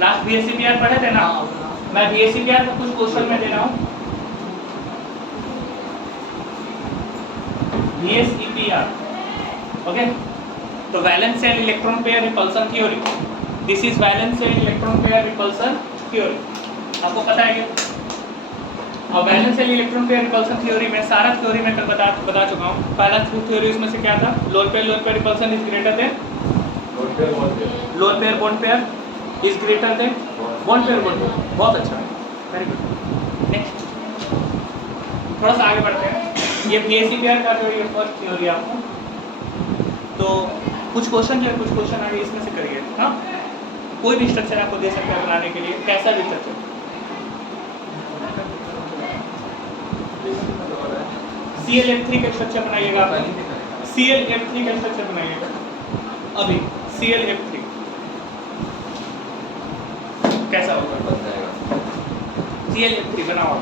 Last VSEPR पढ़े थे ना, मैं VSEPR का कुछ क्वेश्चन में दे रहा हूँ। VSEPR ओके, तो valence shell electron pair repulsion theory, this is valence shell electron pair repulsion theory, आपको पता है ये। और valence shell electron pair repulsion theory में सारा थ्योरी मैं कल बता चुका हूँ। पहला थ्योरी उसमें से क्या था, lone pair repulsion is greater than lone pair bond pair is greater than bond pair. बहुत अच्छा, वेरी गुड। नेक्स्ट थोड़ा सा आगे बढ़ते हैं। ये VSEPR का जो ये फर्स्ट थ्योरी आपको, तो कुछ क्वेश्चन आगे इसमें से करिए। हाँ, कोई भी स्ट्रक्चर आपको दे सकते हैं बनाने के लिए, कैसा भी स्ट्रक्चर। ClF3 का स्ट्रक्चर बनाइएगा आप, ClF3 का स्ट्रक्चर बनाइएगा अभी। ClF3 कैसा होगा, ClF3 बनाओ।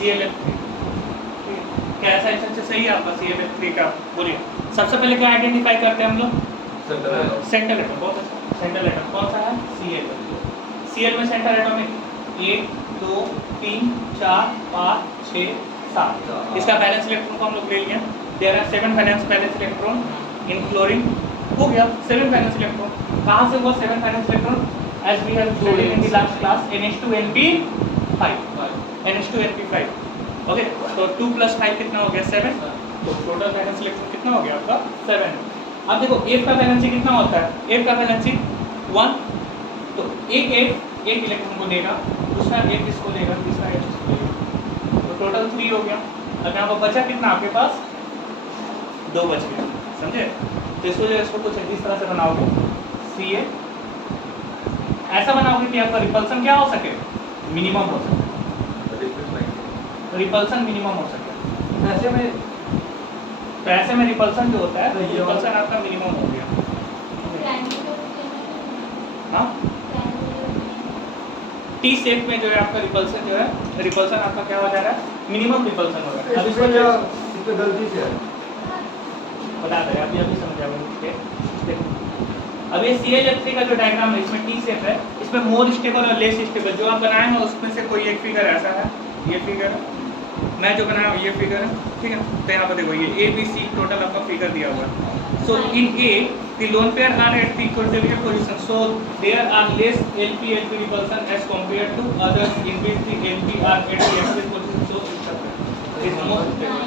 ClF3 कैसा स्ट्रक्चर सही है आपका ClF3 का, बोलिए। सबसे पहले क्या आइडेंटिफाई करते हैं हम लोग, सेंटर एटम। बहुत अच्छा, सेंटर एटम कौन सा है, Cl में सेंटर एटम है 1 2 3 4 5 6 7। इसका बैलेंस इलेक्ट्रॉन को हम लोग ले लिए, there are 7 valence electron in chlorine. हो गया 7 बैलेंस इलेक्ट्रॉन। कहाँ से हुआ 7 valence electron, as we have studied in the last class, NH2NP5 NH2NP5 okay. तो 2 + 5 कितना हो गया 7, तो टोटल बैलेंस इलेक्ट्रॉन कितना हो गया आपका 7। अब देखो F का वैलेंसी कितना होता है, F का वैलेंसी 1, तो एक इलेक्ट्रॉन को देगा, दूसरा एक इसको देगा, तीसरा एक इसको देगा, तो टोटल 3 हो गया। अब यहाँ पर बचा कितना आपके पास, 2 बच गए, समझे। तो इसको कुछ इस तरह से बनाओगे, Ca ऐसा बनाओगे कि आपका रिपल्सन क्या हो सके, मिनिमम हो सके, रिपल्सन मिनिमम हो सके। ऐसे में रिपल्सन जो होता है, रिपल्सन आपका मिनिमम हो गया। हाँ, T शेप में जो है आपका रिपल्सन जो है, रिपल्सन आपका क्या हो जा रहा है, मिनिमम रिपल्सन हो रहा है। अब इसमें गलती से बता दे, अभी समझ आओगे। देखो अब ये ClF3 का जो डायग्राम है, इसमें T शेप है, इसमें मोर स्टेबल और लेस स्टेबल जो आप बनाए हैं उसमें से कोई एक फिगर ऐसा है, ये फिगर है, मैं जो बनाया हूँ ये फिगर है, ठीक है। तो यहाँ पर देखो ये ABC टोटल आपका फिगर दिया हुआ है। सो इन A the lone pair are at the equatorial position, so there are less LP repulsion as compared to others in which the LP are at the axis position, so is most stable।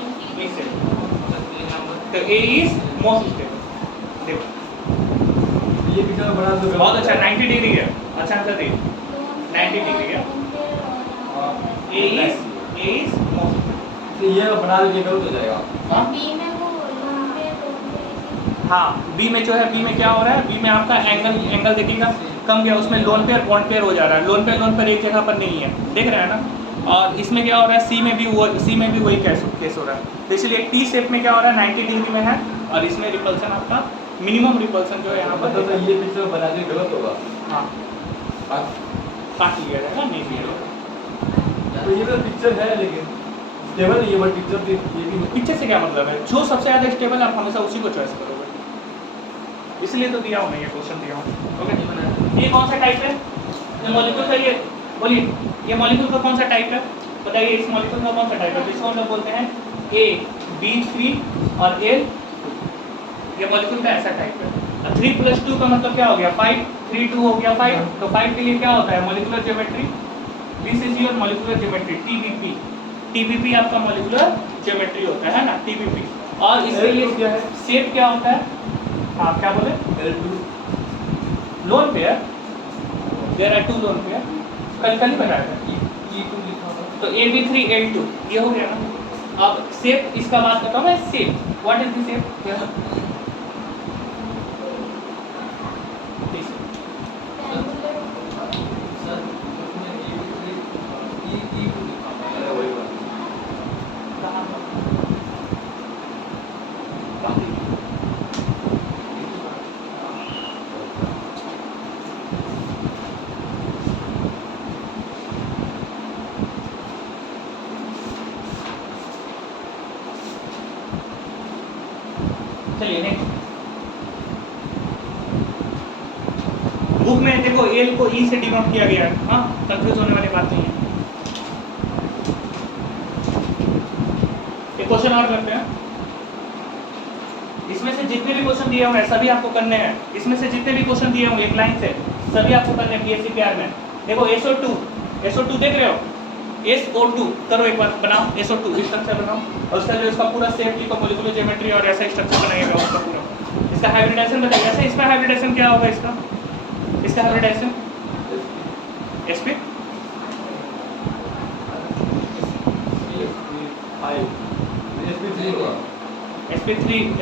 तो A is most stable। देखो ये picture बड़ा तो बहुत अच्छा, 90 degree है, अच्छा answer दिए, 90 डिग्री है। A is most, तो ये बना लीजिए गलत हो जाएगा। हाँ, B में जो है, B में क्या हो रहा है, B में आपका एंगल देखिएगा कम गया, उसमें लोन पेयर बॉन्ड पेयर हो जा रहा है, लोन पेयर एक जगह पर नहीं है, देख रहे हैं ना। और इसमें क्या हो रहा है, C में भी वही केस हो रहा है। तो इसलिए T शेप में क्या हो रहा है, 90 डिग्री में है, और इसमें रिपल्सन आपका मिनिमम रिपल्सन जो है यहाँ पर, तो ये पिक्चर बना दिए गलत होगा। हाँ काट लिया जाएगा, नहीं लिया। तो ये तो पिक्चर है लेकिन स्टेबल नहीं है, बट पिक्चर ये भी पिक्चर से क्या मतलब है, जो सबसे ज़्यादा स्टेबल आप हमेशा उसी को चॉइस करोगे, इसलिए तो दिया हूँ मैं, ये क्वेश्चन दिया हूँ। ओके, ये कौन सा टाइप है, ये मॉलिक्यूल का, ये बोलिए, ये मॉलिक्यूल का कौन सा टाइप है, बताइए इस मॉलिक्यूल का कौन सा टाइप है, जिसको हम लोग बोलते हैं AB3 और L, ये मॉलिक्यूल का ऐसा टाइप है। 3 + 2 का मतलब क्या हो गया 5, 3 2 हो गया 5, तो 5 के लिए क्या होता है, molecular geometry, this is your molecular geometry, TBP आपका मॉलिक्यूलर ज्योमेट्री होता है ना, TBP। और इसके लिए शेप क्या होता है, आप क्या बोले, lone pair, there are 2 lone pair, कल ही बताया था, तो AB3 L2 ये हो गया ना। अब शेप इसका बात करता हूँ मैं, shape, what is the shape, book में देखो एल को ई से डिनोट किया गया है, हाँ कंफ्यूज होने वाली बात नहीं है। एक क्वेश्चन और करते हैं, इसमें से जितने भी क्वेश्चन दिए होंगे सभी आपको करने हैं, इसमें से जितने भी क्वेश्चन दिए होंगे एक लाइन से सभी आपको करने हैं पीएससीपीआर में। देखो SO2 देख रहे हो, SO2 करो एक बार, बनाओ SO2 स्ट्रक्चर बनाओ, और उसका जो इसका पूरा सेफ्टी का मॉलिक्यूलर ज्योमेट्री और ऐसा स्ट्रक्चर बनाइएगा उसका पूरा। इसका हाइब्रिडाइजेशन बताइए, ऐसे इसका हाइब्रिडाइजेशन क्या होगा, इसका हाइब्रिडाइजेशन sp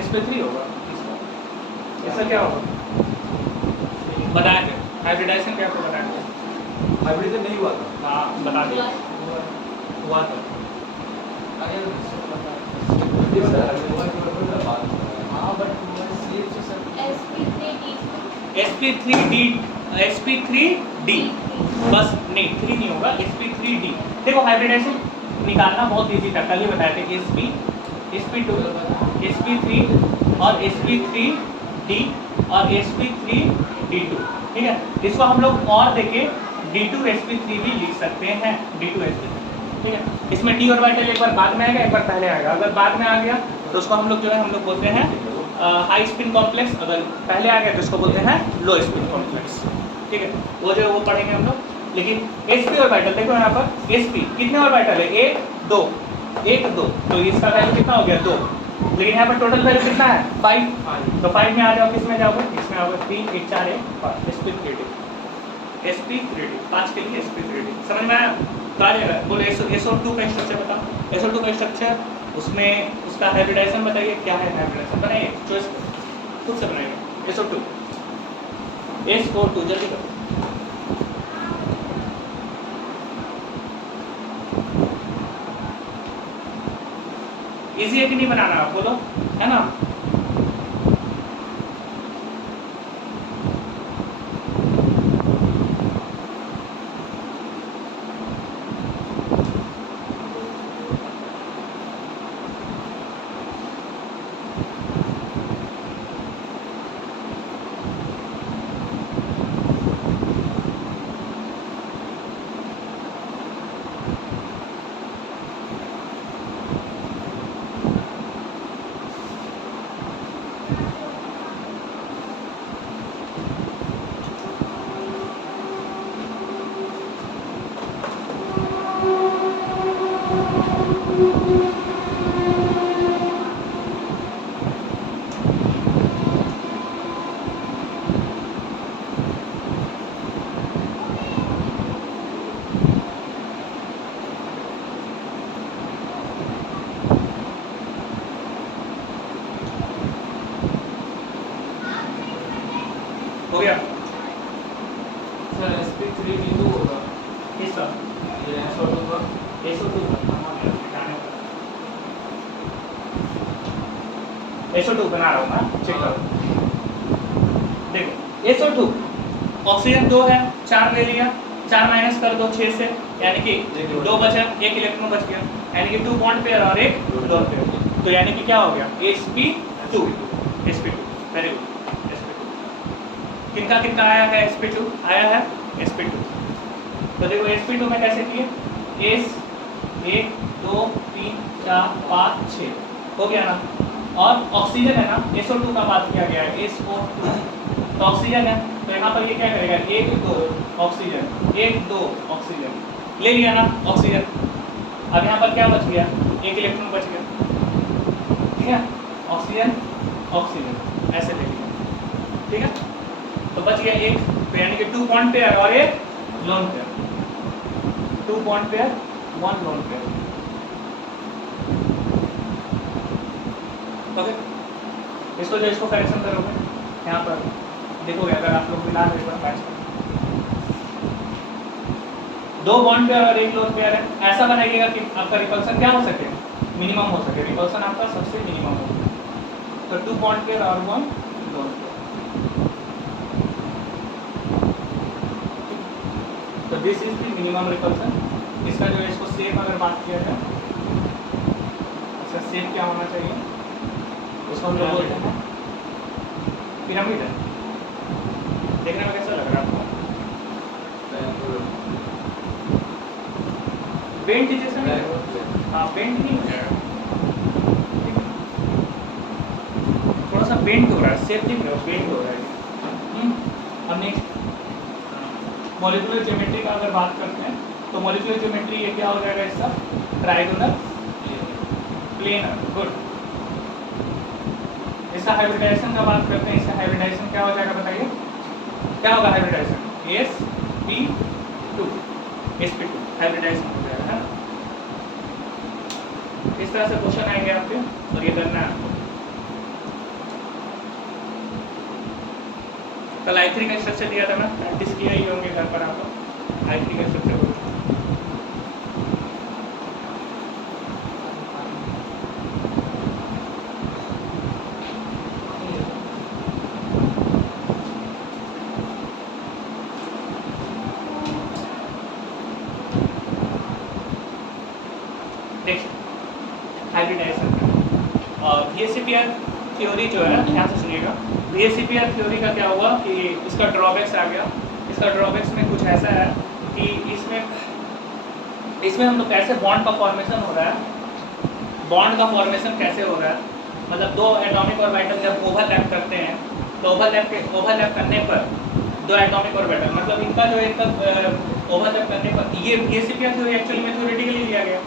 sp3 होगा इसका, ऐसा क्या होगा बताएंगे, हाइब्रिडाइजेशन क्या आपको बताएंगे, हाइब्रिडेशन नहीं हुआ था। हाँ बता दिया हुआ था। sp3d बस नहीं 3 नहीं होगा, sp3d। देखो हाइब्रिडाइजेशन निकालना बहुत इजी था, कल ही बताया था sp2 sp3 और sp3d और sp3d2, ठीक है। इसको हम लोग और देखे d2sp3 भी लिख सकते हैं, d2sp3, ठीक है। इसमें d ऑर्बिटल एक बार बाद में आएगा, एक बार पहले आएगा। अगर बाद में आ गया तो उसको हम लोग जो है हम लोग बोलते हैं हाई स्पिन कॉम्प्लेक्स, अगर पहले आ गया तो उसको बोलते हैं लो स्पिन कॉम्प्लेक्स, ठीक है। वो जो है वो पढ़ेंगे हम लोग। लेकिन sp ऑर्बिटल देखो यहाँ पर sp कितने ऑर्बिटल है, 1 2 1 2, तो इसका वैल्यू कितना हो गया 2, लेकिन यहाँ पर टोटल वैल्यू कितना है 5, तो 5 में आ जाओ, किसमें जाओगे, इसमें आओगे 3 1 4 1 5 sp3d 5 के लिए sp3d, समझ में आया। तो आ जाएगा। बोलो SO2 का स्ट्रक्चर बताओ, SO2 का स्ट्रक्चर, उसमें उसका हाइब्रिडाइजेशन बताइए, क्या है हाइब्रिडाइजेशन, बनाइए चॉइस खुद से बनाइए। SO2 जल्दी करो। इजी है कि नहीं बनाना, आप बोलो, है ना। हो गया सर sp3d2 होगा, किसका, ये SO2 का। SO2 बना रहा हूँ मैं, चेक करो। देखो SO2 ऑक्सीजन 2 है, 4 ले लिया, 4 माइनस कर दो 6 से, यानी कि 2 बचा, 1 इलेक्ट्रॉन बच गया, यानी कि 2 बॉन्ड पेयर और 1 लोन पेयर, तो यानी कि क्या हो गया sp2, वेरी गुड। किनका किनका आया है sp2, आया है sp2। तो देखो sp2 में कैसे किए, S 1 2 3 4 5 6 हो गया ना। और ऑक्सीजन है ना, SO2 का बात किया गया है, SO2 तो ऑक्सीजन है, तो यहाँ पर ये क्या करेगा 1 2 ऑक्सीजन 1 2 ऑक्सीजन ले लिया ना ऑक्सीजन। अब यहाँ पर क्या बच गया, 1 इलेक्ट्रॉन बच गया, ठीक है। ऑक्सीजन ऑक्सीजन ऐसे ले लिया, ठीक है। तो बच गया 1, तो यानी कि 2 बॉन्ड पेयर और 1 lone pair, 2 bond pair 1 lone pair, okay. इसको जो इसको करेक्शन करोगे यहाँ पर देखोगे, अगर आप लोग मिला पेपर मैच करो, 2 बॉन्ड पेयर और 1 लोन पेयर है, ऐसा बनाइएगा कि आपका रिपल्सन क्या हो सके, मिनिमम हो सके, रिपल्सन आपका सबसे मिनिमम हो सके। तो 2 बॉन्ड पेयर और 1 लोन पेयर, तो this is the minimum repulsion. इसका जो है इसको शेप अगर बात किया जाए, इसका शेप क्या होना चाहिए, उसको हम लोग बोलते हैं पिरामिड। देखने में कैसा लग रहा है आपको, बेंट जैसा नहीं, हाँ बेंट नहीं हो जाएगा, थोड़ा सा बेंट हो रहा है, शेप दिख रहा है, बेंट हो रहा है। अब नेक्स्ट मॉलिक्यूलर ज्योमेट्री का अगर बात करते हैं तो मॉलिक्यूलर ज्योमेट्री ये क्या हो जाएगा इसका, ट्रायगोनल प्लेनर, गुड। इसका हाइब्रिडाइजेशन का बात करते हैं, इसका हाइब्रिडाइजेशन क्या हो जाएगा बताइए, क्या होगा हाइब्रिडाइजेशन, sp2 sp2 हाइब्रिडाइजेशन हो जाएगा, है ना। इस तरह से क्वेश्चन आएंगे आपके और ये करना है आपको। कल I3 का स्ट्रक्चर दिया था ना, प्रैक्टिस किया ही होंगे घर पर आपको, I3 का स्ट्रक्चर। हाइब्रिडाइजेशन और VSEPR थ्योरी जो है, ध्यान से सुनिएगा, VSEPR थ्योरी का क्या हुआ कि इसका ड्रॉबैक्स आ गया। इसका ड्रॉबैक्स में कुछ ऐसा है कि इसमें हम लोग कैसे बॉन्ड का फॉर्मेशन हो रहा है, बॉन्ड का फॉर्मेशन कैसे हो रहा है, मतलब दो एटॉमिक ऑर्बिटल जब ओवरलैप करते हैं तो ओवरलैप करने पर दो एटॉमिक ऑर्बिटल, मतलब इनका जो एक ओवरलैप करने पर ये VSEPR थ्योरी एक्चुअली में थ्योरेटिकली लिया गया,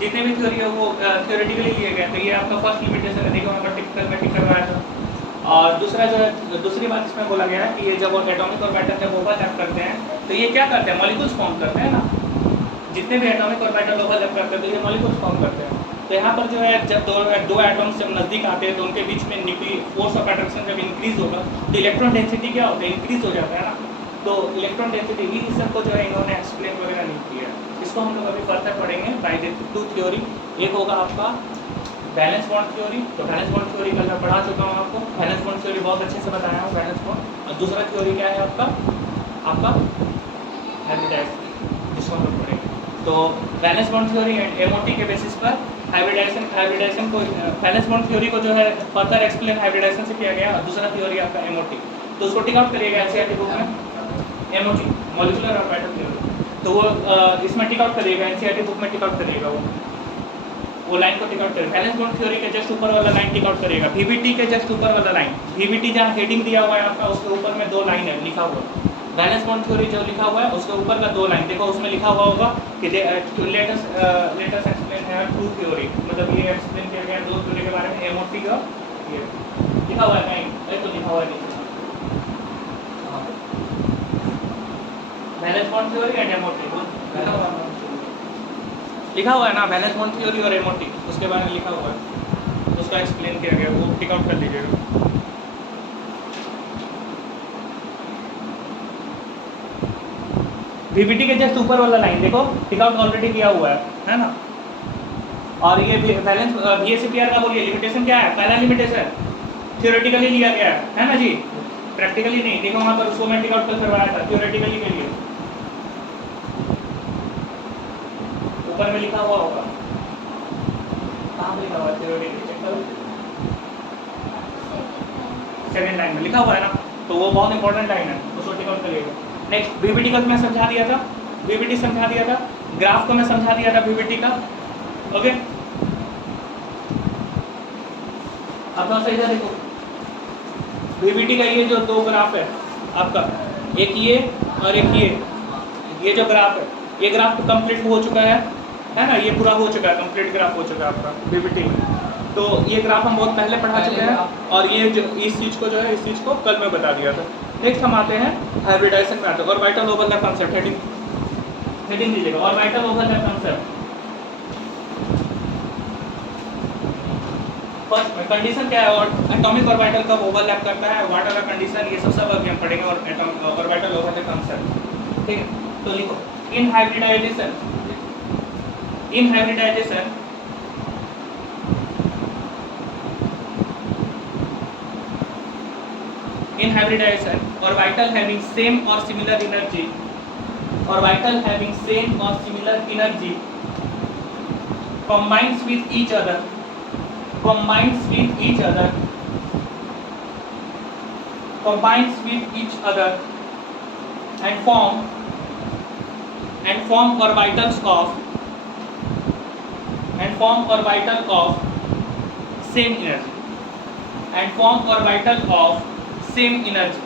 जितने भी थ्योरी है वो थ्योरेटिकली लिए गए। तो ये आपका फर्स्ट लिमिटेशन है, देखो मैं टिक करवाया था। और दूसरा जो है, दूसरी बात इसमें बोला गया है कि ये जब एटॉमिक ऑर्बिटल जब ओवरलैप करते हैं तो ये क्या करते हैं, मॉलिक्यूल्स फॉर्म करते हैं ना, जितने भी एटॉमिक ऑर्बिटल ओवरलैप करते हैं तो ये मॉलिक्यूल्स फॉर्म करते हैं। तो यहाँ पर जो है जब दो एटम्स जब नज़दीक आते हैं तो उनके बीच में फोर्स ऑफ अट्रैक्शन जब इंक्रीज होगा तो इलेक्ट्रॉन डेंसिटी क्या होता है, इंक्रीज हो जाता है ना। तो इलेक्ट्रॉन डेंसिटी इस सबको जो है इन्होंने एक्सप्लेन वगैरह नहीं किया, इसको हम लोग अभी फर्दर पढ़ेंगे बाय द टू थ्योरी। एक होगा आपका बैलेंस बॉन्ड थ्योरी, तो बैलेंस बॉन्ड थ्योरी कल मैं पढ़ा चुका हूँ आपको, बैलेंस बॉन्ड थ्योरी बहुत अच्छे से बताया हूँ बैलेंस बॉन्ड। और दूसरा थ्योरी क्या है आपका हाइब्रिडाइजेशन, जिसको हम लोग पढ़ेंगे। तो valence bond theory and MOT के बेसिस पर हाइब्रिडाइजेशन को, बैलेंस बॉन्ड थ्योरी को जो है फर्दर एक्सप्लेन हाइब्रिडाइजेशन से किया गया। और दूसरा थ्योरी आपका एमओटी, तो उसको टिक आउट करिएगा एनसीईआरटी बुक में, एमओटी मॉलिक्यूलर ऑर्बिटल थ्योरी, तो वो इसमें टिक आउट करिएगा, एनसीईआरटी बुक में टिक आउट करिएगा, वो लाइन को टिक आउट करिएगा। बैलेंस बॉन्ड थ्योरी के जस्ट ऊपर वाला लाइन टिक आउट करिएगा, VBT के जस्ट ऊपर वाला लाइन, VBT जहाँ हेडिंग दिया हुआ है आपका उसके ऊपर में दो लाइन है लिखा हुआ, बैलेंस बॉन्ड थ्योरी जो लिखा हुआ है उसके ऊपर का दो लाइन देखो, उसमें लिखा हुआ होगा कि लेट अस एक्सप्लेन है टू थ्योरी, मतलब ये एक्सप्लेन किया गया दो थ्योरी के बारे में, एमओटी का ये लिखा हुआ है, नहीं तो लिखा हुआ है valence bond theory and MOT लिखा हुआ है ना, बैलेंस बॉन्ड थ्योरी और एमओटी उसके बारे में लिखा हुआ है, उसका एक्सप्लेन किया गया, वो टिक आउट कर लीजिएगा। VBT के जस्ट ऊपर वाला लाइन देखो टिक आउट ऑलरेडी किया हुआ है ना। और ये बैलेंस VSEPR का बोलिए लिमिटेशन क्या है, पहला लिमिटेशन थ्योरेटिकली लिया गया है ना जी, प्रैक्टिकली नहीं। देखो वहाँ पर उसको मैं टिक आउट करवाया था थ्योरेटिकली के लिए, ऊपर में लिखा हुआ होगा, कहाँ पे लिखा हुआ है थ्योरेटिकली, चेक करो, सेकंड लाइन में लिखा हुआ है ना, तो वो बहुत इंपॉर्टेंट लाइन है, उसको टिक आउट करिएगा। नेक्स्ट VBT का मैं समझा दिया था, VBT समझा दिया था, ग्राफ को मैं समझा दिया था VBT का, ओके। अब थोड़ा सा इधर देखो, VBT का ये जो दो ग्राफ है आपका, एक ये और एक ये जो ग्राफ है, ये ग्राफ तो कंप्लीट हो चुका है ना, ये पूरा हो चुका है, कंप्लीट ग्राफ हो चुका है आपका VBT में। तो ये ग्राफ हम बहुत पहले पढ़ा चुके हैं, और ये जो इस चीज़ को जो है इस चीज़ को कल मैं बता दिया था। नेक्स्ट हम आते हैं हाइब्रिडाइजेशन में आते हैं, ऑर्बिटल ओवरलैप कांसेप्ट, हेडिंग दीजिएगा, ऑर्बिटल ओवरलैप कांसेप्ट। फर्स्ट में कंडीशन क्या है, और एटॉमिक ऑर्बिटल कब ओवरलैप करता है, व्हाट आर द कंडीशन, ये सब अभी हम पढ़ेंगे, और ऑर्बिटल ओवरलैप कांसेप्ट, ठीक है। तो लिखो इन hybridisation orbital having same or similar energy, orbital having same or similar energy combines with each other and form orbitals of and form orbital of same energy and form orbital of same energy.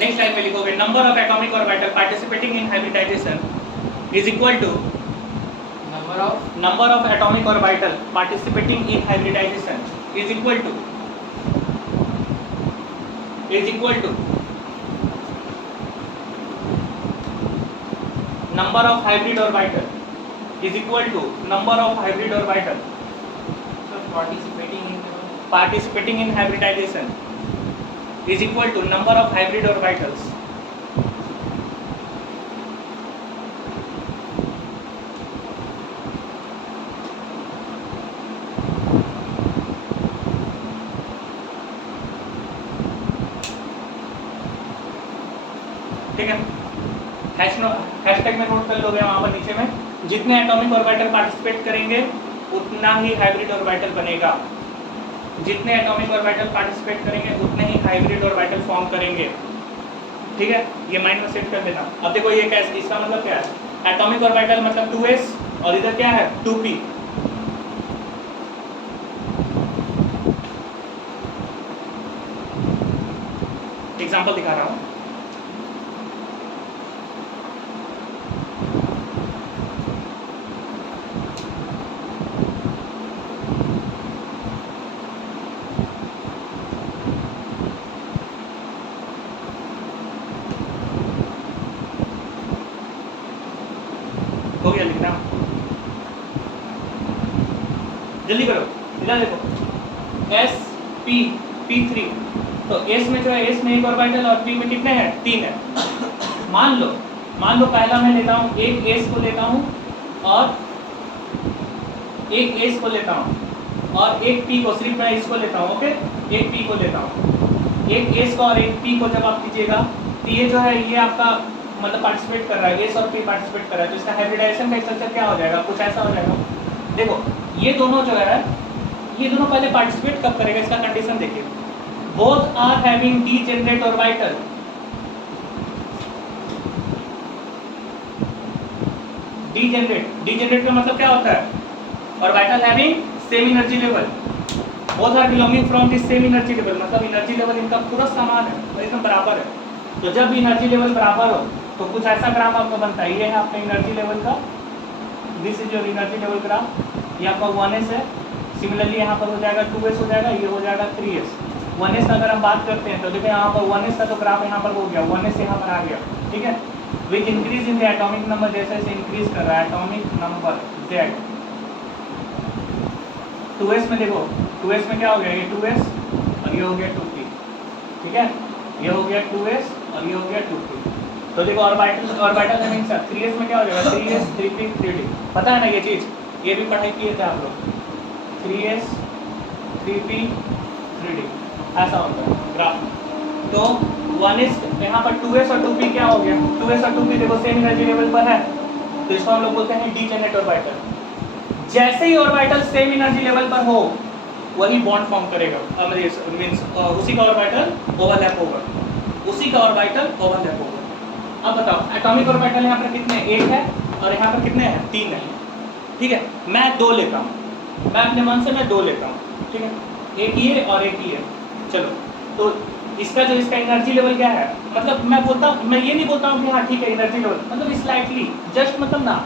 Next line में लिखोगे number of atomic orbital participating in hybridization is equal to number of atomic orbital participating in hybridization is equal to number of hybrid orbital is equal to number of hybrid orbital participating in hybridization is equal to number of hybrid orbitals. ठीक है, hashtag में note कर लोगे वहां पर नीचे में, जितने एटॉमिक ऑर्बिटल पार्टिसिपेट करेंगे उतना ही हाइब्रिड ऑर्बिटल बनेगा, जितने एटॉमिक ऑर्बिटल पार्टिसिपेट करेंगे उतने ही हाइब्रिड ऑर्बिटल फॉर्म करेंगे। ठीक है, ये माइंड में सेट कर देना। अब देखो ये कैसे, इसका मतलब क्या है, एटॉमिक ऑर्बिटल मतलब 2s और इधर क्या है 2p। एग्जांपल दिखा रहा हूं, हो गया लिखना, जल्दी करो। इधर देखो एस पी P3, तो S में जो है S में एक ऑर्बिटल और P में कितने हैं 3 है। मान लो पहला मैं लेता हूँ, एक S को लेता हूँ और एक S को लेता हूँ और एक P को, सिर्फ मैं इसको लेता हूँ। ओके, एक P को लेता हूँ, एक S को और एक P को जब आप कीजिएगा तो ये जो है ये आपका मतलब पार्टिसिपेट कर रहा है, S और P पार्टिसिपेट कर रहा है, तो इसका हाइब्रिडाइजेशन का स्ट्रक्चर क्या हो जाएगा, कुछ ऐसा हो जाएगा। देखो ये दोनों जो है, ये दोनों पहले पार्टिसिपेट कब करेगा, इसका कंडीशन देखिए, both are having degenerate orbital, degenerate का मतलब क्या होता है, orbital having same energy level, both are belonging from this same energy level, मतलब एनर्जी लेवल इनका पूरा समान है, एकदम बराबर है। तो जब एनर्जी लेवल बराबर हो तो कुछ ऐसा ग्राफ आपका बनता है, ये है आपका एनर्जी लेवल का, this is your energy level graph, ये आपका 1s है। सिमिलरली यहाँ पर हो जाएगा 2s हो जाएगा, ये हो जाएगा 3s। 1s का अगर हम बात करते हैं तो देखो यहाँ पर 1s का तो ग्राफ यहाँ पर हो गया, 1s यहाँ पर आ गया। ठीक है, with increase in the atomic number, जैसे जैसे इंक्रीज कर रहा है एटॉमिक नंबर Z, 2s में देखो 2s में क्या हो गया, ये 2s और ये हो गया 2p। ठीक है, ये हो गया 2s और ये हो गया 2p। तो देखो ऑर्बिटल मींस 3s में क्या हो जाएगा, 3s 3p 3d, पता है ना ये चीज़, ये भी पढ़ाई किए थे आप लोग, 3s 3p 3d ऐसा होता है ग्राफ। तो 1s यहाँ पर 2s और 2p क्या हो गया, 2s और 2p देखो सेम एनर्जी लेवल पर है, तो इसको हम लोग बोलते हैं डीजेनरेट ऑर्बिटल। जैसे ही ऑर्बिटल सेम एनर्जी लेवल पर हो वही बॉन्ड फॉर्म करेगा, मींस उसी का ऑर्बिटल ओवरलैप होगा, उसी का ऑर्बिटल ओवरलैप होगा। अब बताओ एटॉमिक ऑर्बिटल यहाँ पर कितने, एक है और यहाँ पर कितने हैं, 3 है। ठीक है, मैं 2 लेता हूँ, मैं अपने मन से मैं 2 लेता हूँ। ठीक है, एक ये और एक ये, चलो तो इसका जो इसका एनर्जी लेवल क्या है, मतलब मैं ये नहीं बोलता हूँ कि हाँ ठीक है एनर्जी लेवल, मतलब स्लाइटली जस्ट मतलब ना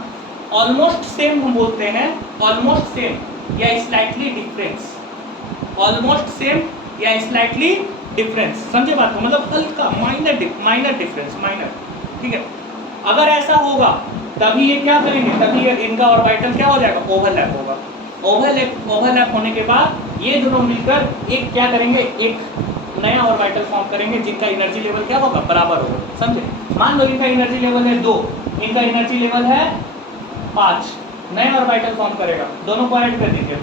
ऑलमोस्ट सेम हम बोलते हैं, ऑलमोस्ट सेम या स्लाइटली डिफरेंस, ऑलमोस्ट सेम या स्लाइटली डिफरेंस, समझे बात को, मतलब हल्का माइनर डिफरेंस, माइनर। ठीक है, अगर ऐसा होगा तभी ये क्या करेंगे, तभी इनका ऑर्बिटल क्या हो जाएगा, ओवरलैप होगा। ओवरलैप होने के बाद ये दोनों मिलकर एक क्या करेंगे, एक नया ऑर्बिटल फॉर्म करेंगे जिनका एनर्जी लेवल क्या होगा, बराबर होगा। समझे, मान लो इनका एनर्जी लेवल है 2, इनका एनर्जी लेवल है 5, नया ऑर्बिटल फॉर्म करेगा, दोनों को ऐड कर दीजिए,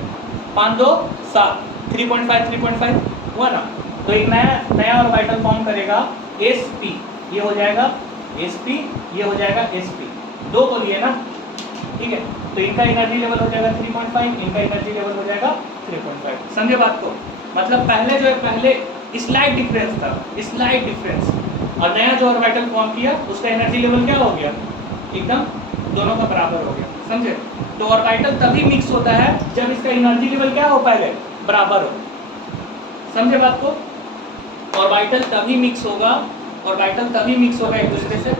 5 2 7, 3.5 हुआ ना। तो एक नया ऑर्बिटल फॉर्म करेगा sp, ये हो जाएगा sp, ये हो जाएगा sp, 2 को लिए ना। ठीक है, तो इनका एनर्जी लेवल हो जाएगा 3.5, इनका एनर्जी लेवल हो जाएगा 3.5। समझे बात को, मतलब पहले जो है पहले स्लाइड डिफरेंस था, स्लाइड डिफरेंस, और नया जो ऑर्बिटल फॉर्म किया उसका एनर्जी लेवल क्या हो गया, एकदम दोनों का बराबर हो गया, समझे। तो ऑर्बिटल तभी मिक्स होता है जब इसका एनर्जी लेवल क्या हो, पहले बराबर हो, समझे बात को। ऑर्बिटल तभी मिक्स होगा, ऑर्बिटल तभी मिक्स होगा एक दूसरे से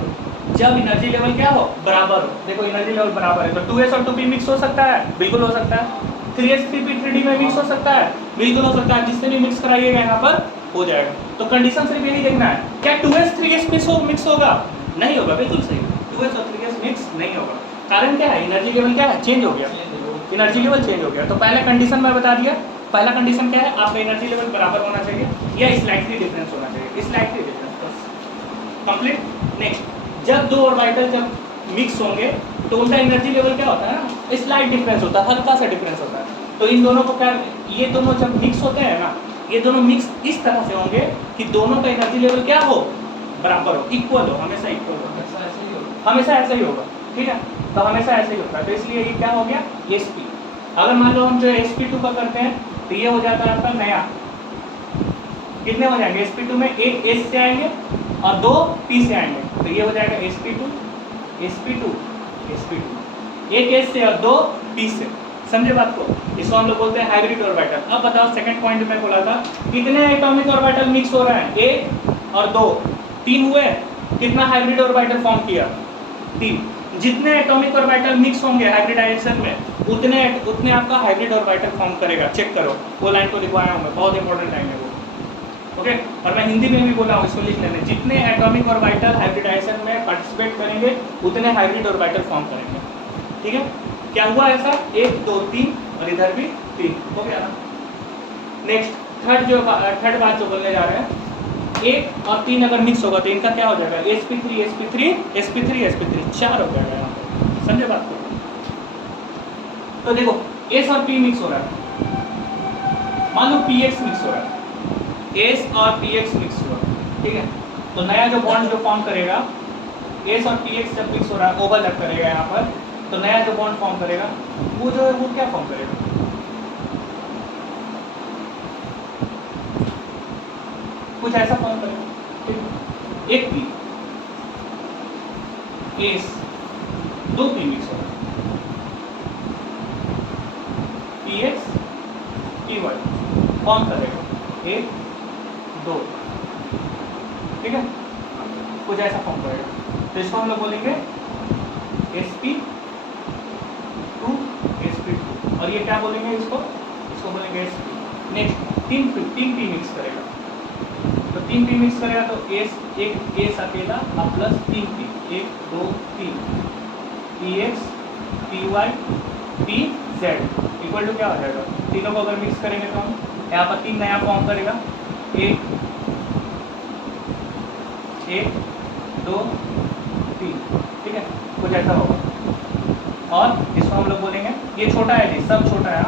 जब एनर्जी लेवल क्या हो, बराबर हो। देखो एनर्जी लेवल बराबर है तो 2s और 2p मिक्स हो सकता है, बिल्कुल हो सकता है। 3s 3p 3d में मिक्स हो सकता है, बिल्कुल हो सकता है। जिससे भी मिक्स कराइएगा यहाँ पर हो जाएगा। तो कंडीशन सिर्फ यही देखना है, क्या 2s 3s मिक्स होगा, नहीं होगा, बिल्कुल सही। 2s और 3s मिक्स नहीं होगा। कारण क्या है, एनर्जी लेवल क्या है, चेंज हो गया, एनर्जी लेवल चेंज हो गया। तो पहले कंडीशन मैं बता दिया, पहला कंडीशन क्या है, आपका एनर्जी लेवल बराबर होना चाहिए या स्लाइटली डिफरेंस होना चाहिए, स्लाइटली डिफरेंस बस, कंप्लीट। नेक्स्ट, जब दो ऑर्बिटल जब मिक्स होंगे तो उनका एनर्जी लेवल क्या होता है ना, स्लाइट डिफरेंस होता है, हल्का सा डिफरेंस होता है। तो इन दोनों को क्या, ये दोनों जब मिक्स होते हैं ना, ये दोनों मिक्स इस तरह से होंगे कि दोनों का एनर्जी लेवल क्या हो, बराबर हो, इक्वल हो, हमेशा इक्वल हो, हमेशा ऐसा ही होगा, ठीक है। तो हमेशा ऐसे ही होता है। तो इसलिए ये क्या हो गया, sp। अगर मान लो हम जो sp2 का करते हैं तो ये हो जाता है आपका नया, कितने हो जाएंगे sp2 में, एक s से आएंगे और दो p से आएंगे, तो ये हो जाएगा sp2 sp2 sp2, एक s से और दो p से, समझे बात को। इसको हम लोग बोलते हैं हाइब्रिड ऑर्बिटल। अब बताओ सेकंड पॉइंट में बोला था कितने एटॉमिक ऑर्बिटल मिक्स हो रहे हैं, एक और दो, तीन हुए। कितना हाइब्रिड ऑर्बिटल फॉर्म किया, तीन। जितने एटॉमिक ऑर्बिटल मिक्स होंगे हाइब्रिडाइजेशन में उतने आपका हाइब्रिड ऑर्बिटल फॉर्म करेगा। चेक करो, वो लाइन को लिखवाया हूँ मैं, बहुत इंपॉर्टेंट लाइन है वो, ओके। और मैं हिंदी में भी बोला हूँ, इसको लिख लेने, जितने एटॉमिक ऑर्बिटल हाइब्रिडाइजेशन में पार्टिसिपेट करेंगे उतने हाइब्रिड ऑर्बिटल फॉर्म करेंगे, ठीक है। क्या हुआ ऐसा, 1 2 3 और इधर भी 3 हो गया ना। नेक्स्ट थर्ड बात जो बोलने जा रहे हैं, 1 और 3 अगर मिक्स होगा तो इनका क्या हो जाएगा, sp3 sp3 sp3 sp3, 4 हो जाएगा यहाँ पे, समझे बात को। तो देखो s और p मिक्स हो रहा है, मान लो px मिक्स हो रहा है, s और px मिक्स हुआ, ठीक है। तो नया जो बॉन्ड जो फॉर्म करेगा, s और px जब मिक्स हो रहा है, ओवरलैप करेगा यहाँ पर, तो नया जो बॉन्ड फॉर्म करेगा वो जो है वो क्या फॉर्म करेगा, कुछ ऐसा फॉर्म करेगा, ठीक है। एक पी एस, दो पी मिक्स हो रहा है, P X P Y form करेगा, 1 2, ठीक है, कुछ ऐसा फॉर्म करेगा। तो इसको हम लोग बोलेंगे sp2 sp2, और ये क्या बोलेंगे इसको बोलेंगे sp। नेक्स्ट 3 पी मिक्स करेगा, तो 3 पी मिक्स करेगा तो एक एस अकेला और plus 3 P, 1 2 3, P X P Y P Z equal to क्या हो जाएगा, तीनों को अगर मिक्स करेंगे तो हम यहाँ पर 3 नया फॉर्म करेगा, 1 2 3, ठीक है, कुछ ऐसा होगा। और इसको हम लोग बोलेंगे, ये छोटा है जी, सब छोटा है,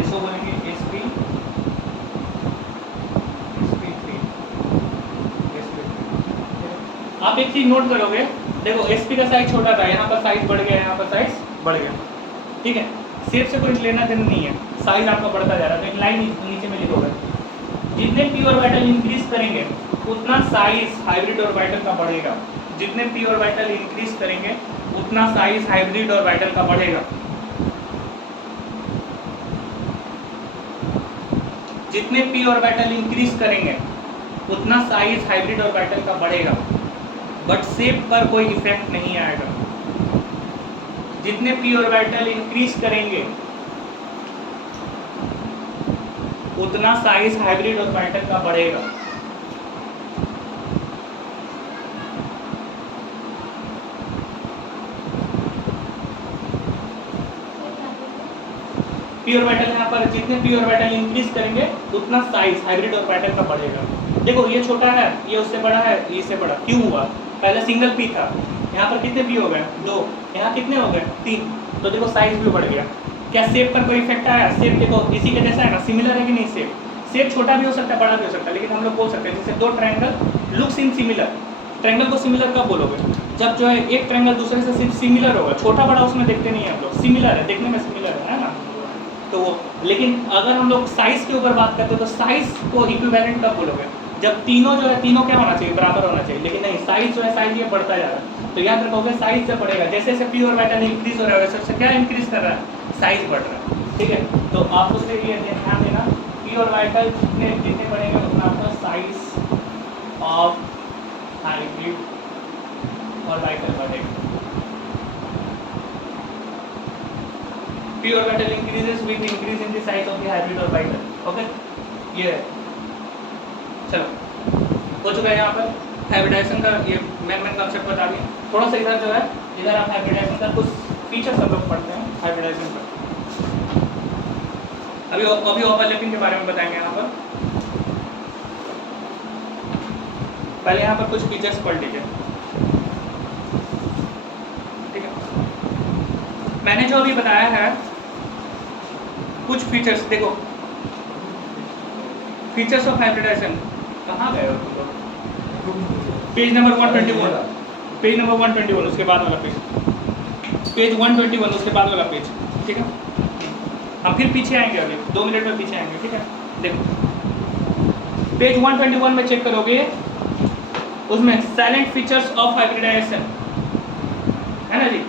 इसको बोलेंगे sp sp3 sp3। आप एक चीज नोट करोगे, देखो sp का साइज छोटा था, यहाँ पर साइज बढ़ गया, यहाँ पर साइज बढ़ गया, ठीक है। शेप से कोई लेना देना नहीं है, साइज आपका बढ़ता जा रहा है। तो एक लाइन नीचे में लिखोगे, जितने p ऑर्बिटल इंक्रीज करेंगे उतना साइज हाइब्रिड ऑर्बिटल का बढ़ेगा, जितने p ऑर्बिटल इंक्रीज करेंगे उतना साइज हाइब्रिड ऑर्बिटल का बढ़ेगा, जितने p ऑर्बिटल इंक्रीज करेंगे उतना साइज हाइब्रिड ऑर्बिटल का बढ़ेगा, बट शेप पर कोई इफेक्ट नहीं आएगा। जितने p ऑर्बिटल इंक्रीज करेंगे उतना साइज हाइब्रिड ऑर्बिटल का बढ़ेगा। p ऑर्बिटल यहाँ पर जितने p ऑर्बिटल इंक्रीज करेंगे उतना साइज हाइब्रिड ऑर्बिटल का बढ़ेगा। देखो ये छोटा है, ये उससे बड़ा है, ये इससे बड़ा क्यों हुआ, पहले सिंगल p था, यहाँ पर कितने p हो गए 2, यहाँ कितने हो गए 3, तो देखो साइज भी बढ़ गया। क्या शेप पर कोई इफेक्ट आया, शेप देखो इसी के जैसा है ना, सिमिलर है कि नहीं, शेप छोटा भी हो सकता है बड़ा भी हो सकता है, लेकिन हम लोग बोल सकते हैं जैसे 2 triangle looks in similar. Triangle को सिमिलर कब बोलोगे, जब जो है एक ट्रायंगल दूसरे से सिर्फ सिमिलर होगा, छोटा बड़ा उसमें देखते नहीं है हम लोग, सिमिलर है, देखने में सिमिलर है ना। तो वो, लेकिन अगर हम लोग साइज़ के ऊपर बात करते हैं तो साइज़ को इक्विवेलेंट कब बोलोगे, जब तीनों जो है तीनों क्या होना चाहिए, बराबर होना चाहिए। लेकिन नहीं, साइज़ जो है साइज़ ये बढ़ता जा रहा है, तो याद रखोगे साइज़ से बढ़ेगा, जैसे जैसे पी ऑर्बिटल इंक्रीज हो रहा है वैसे वैसे क्या इंक्रीज कर रहा है, साइज़ बढ़ रहा है। ठीक है, तो आप उससे ये ध्यान देना, पी ऑर्बिटल जितने जितने बढ़ेंगे उतना आपका साइज ऑफ हाइब्रिड ऑर्बिटल बढ़ेगा। p orbital increases with increase in the size of the hybrid orbital. Okay, ये है। चलो हो चुका है यहाँ पर हाइब्रिडाइजेशन का ये मेन कंसेप्ट बता दिए। थोड़ा सा इधर जो है, इधर आप हाइब्रिडाइजेशन का कुछ फीचर्स हम लोग पढ़ते हैं हाइब्रिडाइजेशन का। अभी ओवरलैपिंग के बारे में बताएंगे यहाँ पर। पहले यहाँ पर कुछ फीचर्स पढ़ लीजिए। ठीक है, मैंने जो अभी बताया है कुछ फीचर्स, देखो फीचर्स ऑफ हाइब्रिडाइजेशन कहाँ गए हो, पेज नंबर 121, पेज नंबर 121 उसके बाद वाला पेज, पेज 121 उसके बाद वाला पेज। ठीक है, हम फिर पीछे आएंगे, अभी 2 मिनट में पीछे आएंगे। ठीक है, देखो पेज 121 में चेक करोगे, उसमें साइलेंट फीचर्स ऑफ हाइब्रिडाइजेशन है ना जी।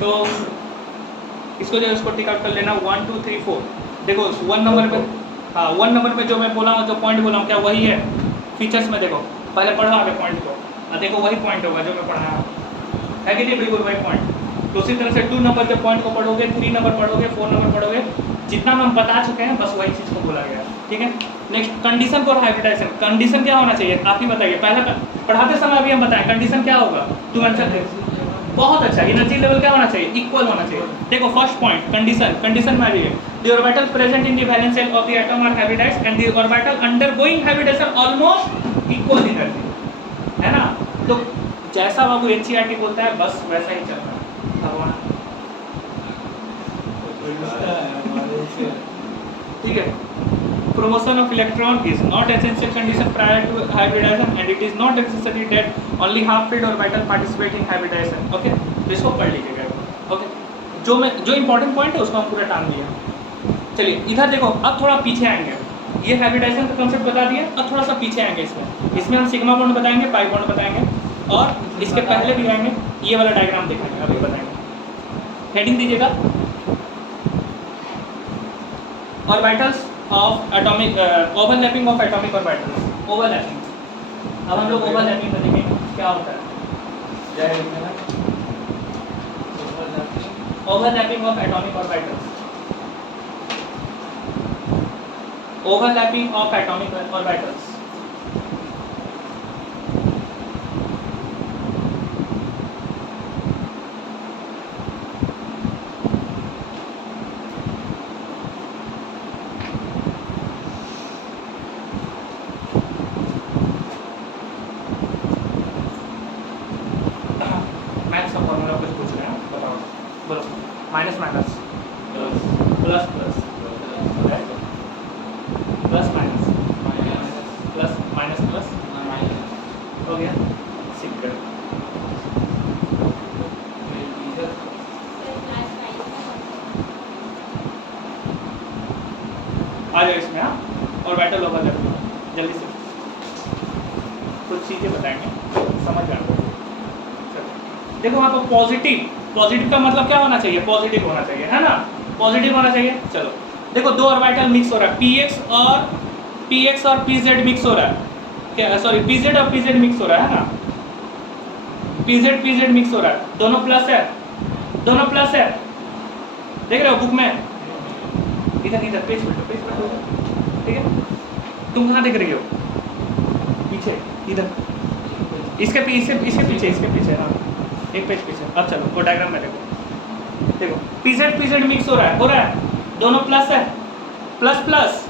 तो इसको जो है उसको टिक आउट कर लेना 1 2 3 4। देखो 1 नंबर पे, हाँ 1 नंबर पे जो मैं बोला हूँ, जो पॉइंट बोला हूँ, क्या वही है फीचर्स में। देखो पहले पढ़ो आगे पॉइंट को, देखो वही पॉइंट होगा जो मैं पढ़ाया है कि नहीं, बिल्कुल वही पॉइंट। तो उसी तरह से 2 नंबर के पॉइंट को पढ़ोगे, 3 नंबर पढ़ोगे, 4 नंबर पढ़ोगे, जितना हम बता चुके हैं बस वही चीज़ को बोला गया। ठीक है, next condition for hybridization. Condition क्या होना चाहिए आप ही बताइए, पहला पढ़ाते समय अभी हम बताएं कंडीशन क्या होगा, टू आंसर। बहुत अच्छा, एनर्जी लेवल क्या होना चाहिए, इक्वल होना चाहिए। देखो फर्स्ट पॉइंट कंडीशन, कंडीशन में भी है the orbital present in the valence shell of the atom are hybridized and the orbital undergoing hybridization almost equal energy, है ना। तो जैसा बाबू एनसीईआरटी बोलता है बस वैसा ही चलता है। ठीक है, promotion of electron is not essential condition prior to hybridization and it is not necessary that only half-filled orbital participate in hybridization. Okay, तो इसको पढ़ लीजिएगा। ओके, जो इंपॉर्टेंट पॉइंट है उसको हम पूरा टान दिया। चलिए इधर देखो, अब थोड़ा पीछे आएंगे, ये हाइब्रिडाइजेशन का कंसेप्ट बता दिया, अब थोड़ा सा पीछे आएंगे। इसमें हम सिग्मा बॉन्ड बताएंगे, पाई बॉन्ड बताएंगे, और इसके पहले भी आएंगे, ये वाला डायग्राम दिखाएंगे, अभी बताएंगे। हेडिंग दीजिएगा, orbitals of atomic, overlapping of atomic orbitals. Overlapping, अब हम लोग ओवरलैपिंग में देखेंगे क्या होता है। Overlapping of atomic orbitals, overlapping of atomic orbitals. Maths का फॉर्मूला कुछ पूछ रहे हैं, बताओ, बोलो। Minus minus plus plus plus minus plus minus plus हो गया, सिक्कर। आ जाओ इसमें, हाँ, और बैटल ओवर जल्दी से कुछ चीज़ें बताएंगे, समझ जाएंगे। देखो वहाँ पर पॉजिटिव, पॉजिटिव का मतलब क्या होना चाहिए, पॉजिटिव होना चाहिए, है ना, पॉजिटिव होना चाहिए। चलो देखो, 2 ऑर्बिटल मिक्स हो रहा है, पीएक्स और पीजेड मिक्स हो रहा है, क्या सॉरी पीजेड और पीजेड मिक्स हो रहा है ना, पीजेड मिक्स हो रहा है, दोनों प्लस है, दोनों प्लस है, देख रहे हो बुक में, इधर इधर पेज पे, ठीक है। तुम कहाँ देख रही हो, पीछे, इधर इसके पीछे, हाँ एक पेज पीछे। अब चलो वो डायग्राम में देखो, पीजेड मिक्स हो रहा है, दोनों प्लस है, प्लस प्लस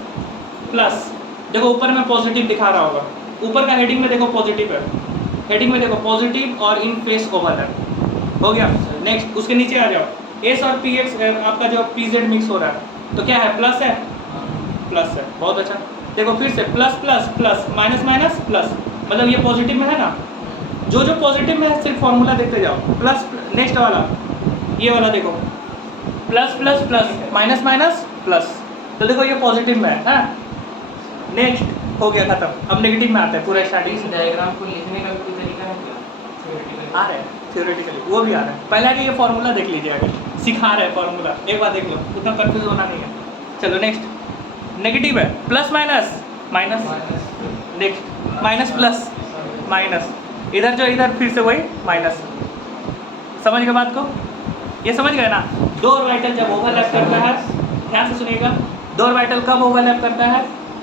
प्लस। देखो ऊपर में पॉजिटिव दिखा रहा होगा, ऊपर का हेडिंग में देखो पॉजिटिव है, हेडिंग में देखो पॉजिटिव और इन फेस ओवरलैप हो गया। नेक्स्ट उसके नीचे आ जाओ, एस और पी एक्स आपका जो पीजेड मिक्स हो रहा है, तो क्या है, प्लस है, प्लस है, बहुत अच्छा। देखो फिर से plus plus plus, minus minus plus, मतलब ये पॉजिटिव में है ना, जो जो पॉजिटिव में है सिर्फ फॉर्मूला देखते जाओ, प्लस। नेक्स्ट वाला ये वाला देखो, plus plus plus minus minus plus, तो देखो ये पॉजिटिव में है। नेक्स्ट हो गया खत्म, अब नेगेटिव में आता है पूरा स्टार्टिंग इस से। डायग्राम को लिखने का कोई तरीका है क्या? Theoretically? आ रहा है थियोरेटिकली, वो भी आ रहा है। पहले आगे ये फॉर्मूला देख लीजिए, आगे सिखा रहे हैं फॉर्मूला, एक बार देख लो, उतना कंफ्यूज होना नहीं है। चलो नेक्स्ट, नेगेटिव है plus minus minus, next minus plus minus, इधर जो इधर फिर से वही माइनस। समझ गए बात को? ये समझ गए ना? दो ऑर्बिटल जब ओवरलैप करता है, ध्यान से सुनिएगा, दो ऑर्बिटल कब ओवरलैप करता है?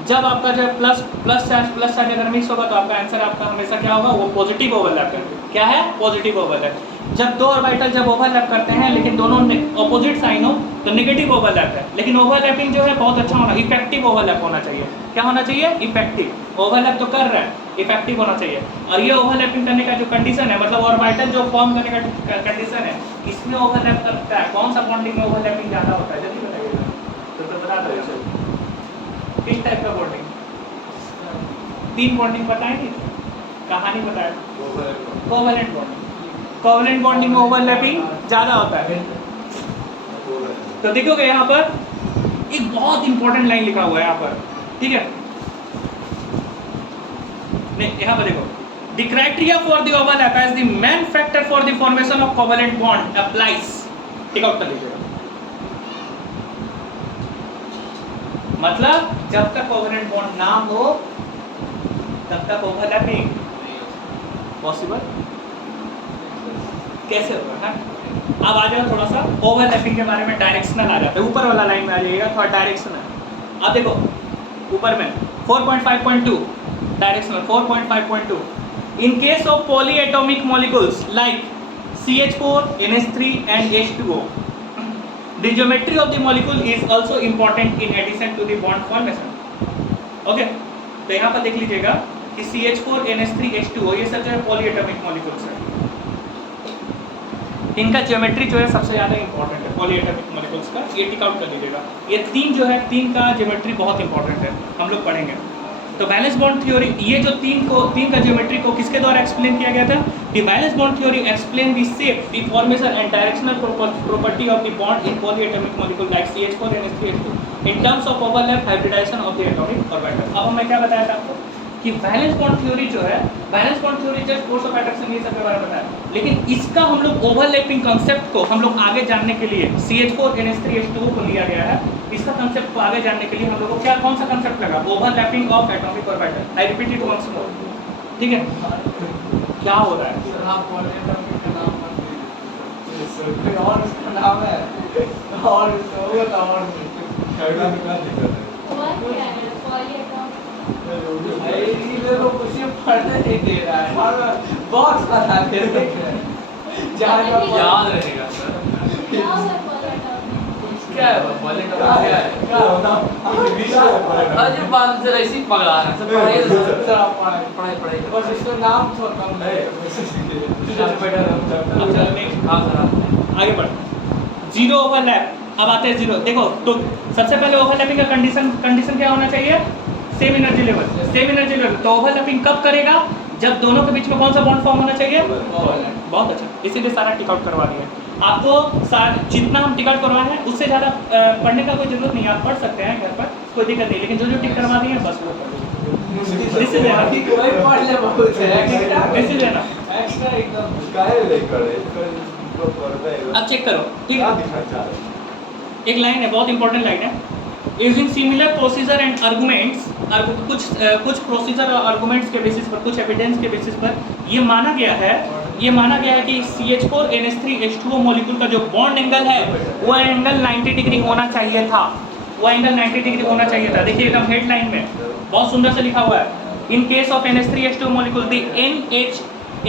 जब आपका जो प्लस चार्ज अगर मिक्स होगा तो आपका आंसर आपका हमेशा क्या होगा? वो पॉजिटिव ओवरलैप करेगा। क्या है? Positive overlap. जब दो ऑर्बिटल जब ओवरलैप करते हैं लेकिन दोनों ऑपोजिट साइन हो तो नेगेटिव ओवरलैप है। लेकिन ओवरलैपिंग जो है बहुत अच्छा होना, इफेक्टिव ओवरलैप होना चाहिए। क्या होना चाहिए? इफेक्टिव। ओवरलैप तो कर रहा है, इफेक्टिव होना चाहिए। और ये ओवरलैपिंग करने का जो कंडीशन है, मतलब ऑर्बिटल जो फॉर्म करने का कंडीशन है, इसमें ओवरलैप करता है। कौन सा बॉन्डिंग में ओवरलैपिंग ज़्यादा होता है जल्दी बताइएगा, तो बता दो। किस टाइप का बॉन्डिंग? 3 बॉन्डिंग बताएंगे, कहानी बताए। कोवैलेंट बॉन्डिंग, कोवैलेंट बॉन्डिंग में ओवरलैपिंग ज़्यादा होता है। तो देखोगे यहाँ पर एक बहुत इंपॉर्टेंट लाइन लिखा हुआ है यहाँ पर, ठीक है? नहीं, यहाँ पर देखो, The criteria for the overlap as the main factor for the formation of covalent bond applies. Tick out कर लीजिएगा। मतलब जब तक कोवैलेंट बॉन्ड ना हो तब तक ओवरलैपिंग पॉसिबल कैसे होगा? है अब आ जाओ थोड़ा सा ओवरलैपिंग के बारे में, डायरेक्शनल आ जाता है। ऊपर वाला लाइन में आ जाइएगा, थोड़ा डायरेक्शनल। अब देखो ऊपर में 4.5.2 directional 4.5.2 in case of polyatomic molecules like CH4, NH3 and H2O the geometry of the molecule is also important in addition to the bond formation. Okay, तो यहाँ पर देख लीजिएगा कि CH4, NH3, H2O ये सब जो है पॉलीएटॉमिक मॉलिक्यूल्स है। इनका ज्योमेट्री जो है सबसे ज़्यादा इंपॉर्टेंट है पॉलीएटॉमिक मॉलिक्यूल्स का, ये टिक आउट कर लीजिएगा। ये तीन जो है, तीन का ज्योमेट्री बहुत इंपॉर्टेंट है, हम लोग पढ़ेंगे। तो वैलेंस बॉन्ड थ्योरी, ये जो तीन का ज्योमेट्री को किसके द्वारा एक्सप्लेन किया गया था? The valence bond theory explain the shape, the formation and directional property of the bond in polyatomic molecule like CH4, NH3, H2 in terms of overlap, hybridization of the atomic orbital. अब मैं क्या बताया था आपको कि valence bond theory जो है, valence bond theory just force of attraction ये सब के बारे में बताया, लेकिन इसका हम लोग ओवरलैपिंग कंसेप्ट को हम लोग आगे जानने के लिए CH4, NH3, H2O को लिया गया है। इसका कंसेप्ट को आगे जानने के लिए हम लोग को क्या कौन सा कंसेप्ट लगा? Overlapping of atomic orbital. I repeat it once more, ठीक है? क्या हो रहा है? और उसका नाम है और उसका पढ़ने नहीं दे रहा है, बॉक्स बता दे याद रहेगा सर। क्या है क्या होता अजय बात जरा इसी पकड़ा रहा है पढ़ाई बस इसका नाम थोड़ा कम है। हाँ सर आगे बढ़, जीरो ओवरलैप। अब आते हैं जीरो। देखो तो सबसे पहले ओवरलैपिंग का कंडीशन क्या होना चाहिए? Same energy level, same energy level. तो ओवरलैपिंग कब करेगा? जब दोनों के बीच में कौन सा बॉन्ड फॉर्म होना चाहिए? बहुत अच्छा, इसीलिए सारा टिक आउट करवा दिया आपको। जितना हम टिक आउट करवाए हैं उससे ज़्यादा पढ़ने का कोई जरूरत नहीं है, आप पढ़ सकते हैं घर पर, कोई दिक्कत नहीं। लेकिन जो टिक करवा दिए हैं बस वो पढ़ लीजिए, इससे लेना एक्स्ट्रा एकदम काहे लेकर अब चेक करो, ठीक है? एक लाइन है, बहुत इंपॉर्टेंट लाइन है। Using similar procedure and arguments, कुछ प्रोसीजर और आर्गुमेंट्स के बेसिस पर, कुछ एविडेंस के बेसिस पर ये माना गया है कि CH4, NH3, H2O मॉलिक्यूल का जो बॉन्ड एंगल है वो एंगल 90 डिग्री होना चाहिए था। वो एंगल 90 डिग्री होना चाहिए था। देखिए एकदम हेडलाइन में बहुत सुंदर से लिखा हुआ है, in case of NH3, H2O molecule the NH,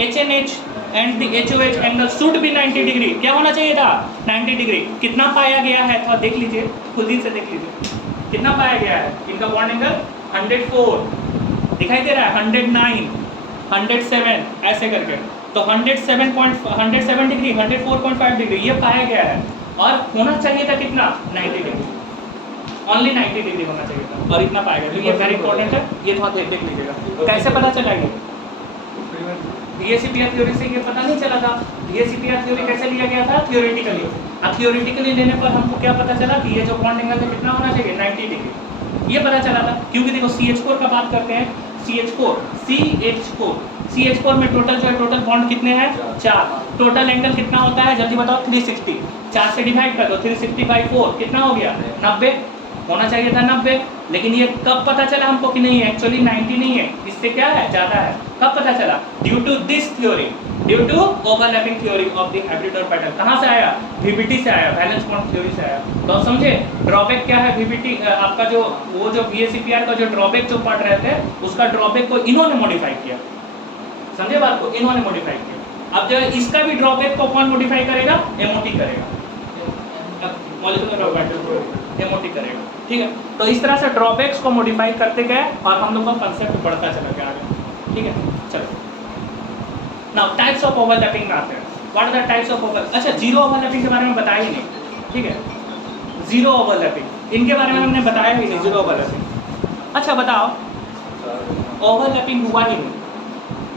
HNH and the HOH angle should be 90 degree. क्या होना चाहिए था? 90 डिग्री। कितना पाया गया है? थोड़ा देख लीजिए, खुद ही से देख लीजिए कितना पाया गया है। इनका बॉन्ड एंगल 104 दिखाई दे रहा है, 109, 107 ऐसे करके। तो 107 डिग्री, 104.5 डिग्री ये पाया गया है। और होना चाहिए था कितना? 90 डिग्री, ओनली 90 डिग्री होना चाहिए था, और इतना पाया गया। तो ये वेरी इंपॉर्टेंट है, ये थोड़ा देख लीजिएगा। कैसे पता चला ये? VSEPR थ्योरी से ये पता नहीं चला था। VSEPR थ्योरी कैसे लिया गया था? थियोरेटिकली। अब थियोरेटिकली लेने पर हमको क्या पता चला कि ये जो बॉन्ड एंगल है कितना होना चाहिए? 90 डिग्री। ये पता चला था क्योंकि देखो CH4 का बात करते हैं, CH4 में टोटल जो है टोटल बॉन्ड कितने हैं? 4। टोटल एंगल कितना होता है जल्दी बताओ? 360। 4 से डिवाइड कर दो, 360/4 कितना हो गया? 90 होना चाहिए था 90। लेकिन ये कब पता चला हमको कि नहीं एक्चुअली 90 नहीं है, इससे क्या है? ज़्यादा है। कब पता चला? Due to this theory, due to overlapping theory of the hybrid orbital. कहाँ से आया? VBT से आया, वैलेंस बॉन्ड थ्योरी से आया। तो समझे ड्रॉबैक क्या है? VBT आपका जो वो जो VSEPR का जो ड्रॉबैक जो पढ़ रहे थे उसका ड्रॉबैक को इन्होंने मॉडिफाई किया। समझे बात को? इन्होंने मॉडिफाई किया। अब जो है इसका भी ड्रॉबैक को कौन मॉडिफाई करेगा? MOT करेगा, मॉलिक्यूलर ऑर्बिटल MOT करेगा। ठीक है, तो इस तरह से ड्रॉबैक्स को मॉडिफाई करते गए और हम लोग का कंसेप्ट बढ़ता चला गया आगे। ठीक है, चलो नाउ टाइप्स ऑफ ओवरलैपिंग में आते हैं। What are the types of over? अच्छा, जीरो ओवरलैपिंग के बारे में बताया ही नहीं। ठीक है, जीरो ओवरलैपिंग इनके बारे में हमने बताया ही नहीं। जीरो ओवरलैपिंग, अच्छा बताओ, ओवरलैपिंग हुआ ही नहीं।